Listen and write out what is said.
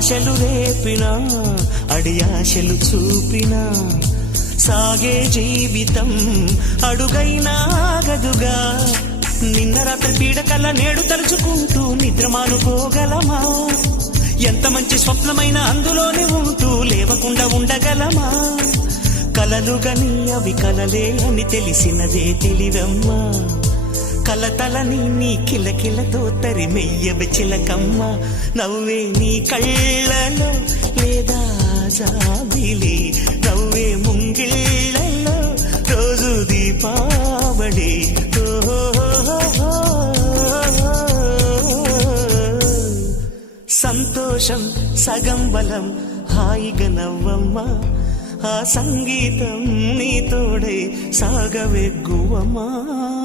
ఆశలు రేపినా అడియాశలు చూపినా సాగే జీవితం అడుగైనా ఆగదుగా. నిన్న రాత్రి పీడకల నేడు తలుచుకుంటూ నిద్రమానుకోగలమా? ఎంత మంచి స్వప్నమైన అందులోనే ఉంటూ లేవకుండా ఉండగలమా? కలలుగని అవి కలలే అని తెలిసినదే తెలివమ్మా. కలతలని నీ కిలకిలతో తరిమెయ్యవి చిలకమ్మ. నవ్వే నీ కళ్ళలో లేదా జాబిలి, నవ్వే ముంగిళ్ళలో రోజు దీపావళి. సంతోషం సగం బలం, హాయిగా నవ్వమ్మా. ఆ సంగీతం నీ తోడై సాగవెగ్గువమ్మా.